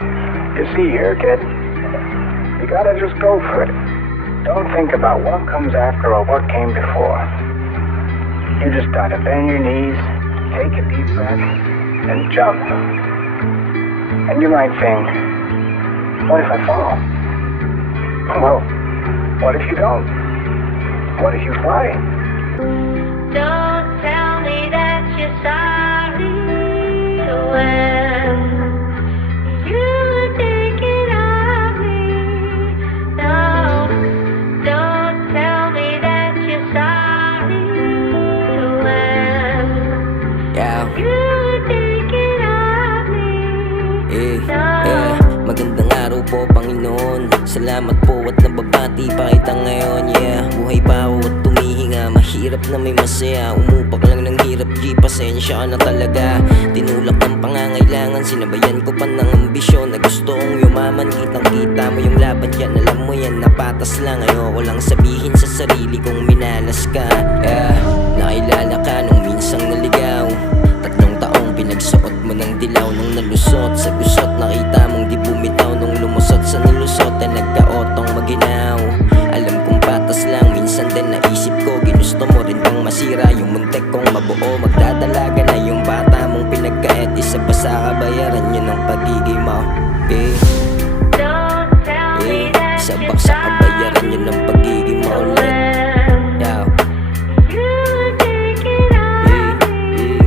You see here, kid, you gotta just go for it. Don't think about what comes after or what came before. You just gotta bend your knees, take a deep breath, and jump. And you might think, what if I fall? Well, what if you don't? What if you fly? Don't tell me that you're sorry when you were thinking of me. No, don't tell me that you're sorry when you were thinking of me. Magandang araw po, Panginoon. Salamat po at nababati pa kita ngayon. Buhay pa ako at tumihinga. Mahirap na may masaya. Umupak lang ng hirap, G, pasensya ka na talaga. Tinulak ng pangangailangan, sinabayan ko pa ng ambisyon na gusto kong yumaman. Kitang kita mo yung laban yan, alam mo yan, napatas lang. Ayoko lang sabihin sa sarili kong minalas ka. Nakilala ka nung minsang naligaw. 3 taong pinagsuot mo ng dilaw. Nung nalusot sa gusot, nakita mong di bumitaw. Nung lumusot sa nilusot ay nagkaotong maginaw. Alam kong patas lang, minsan din naisip ko ginusto mo rin bang masira yung muntek kong mabuo. Magdadalaga na yung bata mong pinagkait. Isa pa sa kabayaran yun ang pagiging mo. Don't tell me that Isa you're pa sa kabayaran yun ang pagiging mo ulit. you were thinking of me.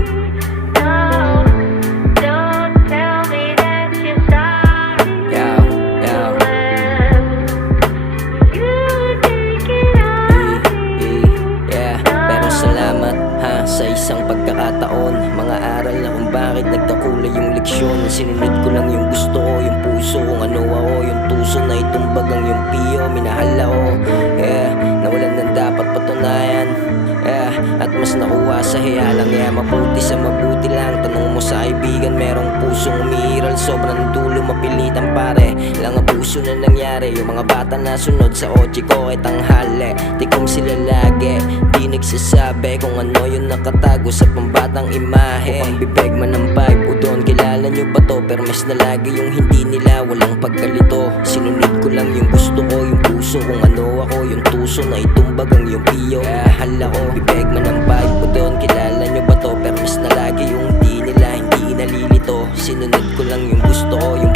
No, don't tell me that you're sorry when you were thinking of me. Pero salamat ha sa isang pagkakataon. Mga aral na kung bakit nagkakulay yung leksyon. Sinunod ko lang yung gusto ko, yung puso kung ano ako. Yung tuso na itumbagang yung piyo. Minahal ako, nawalan ng dapat patunayan. At mas nakuha sa hiyalang. Mabuti sa mabuti lang. Tanong mo sa kaibigan, merong pusong umiiral. Sobrang dulo, mapilitan pare. Lang abuso na nangyari. Yung mga bata na sunod sa ochi ko ay tanghali. Tikom sila lagi, di nagsasabi kung ano yung nakatago sa pambatang imahe. Upang bibig man ang vibe, udon, kilala nyo ba to? Permes na lagi yung hindi nila, walang pagkalito. Sinunod ko lang yung gusto ko, yung puso kung ano ako. Yung tuso na itumbagang yung piyo. Mahal ako, bibig man ang vibe, udon, kilala nyo ba to? Permes na lagi yung hindi nila, hindi nalilito. Sinunod ko lang yung gusto ko, yung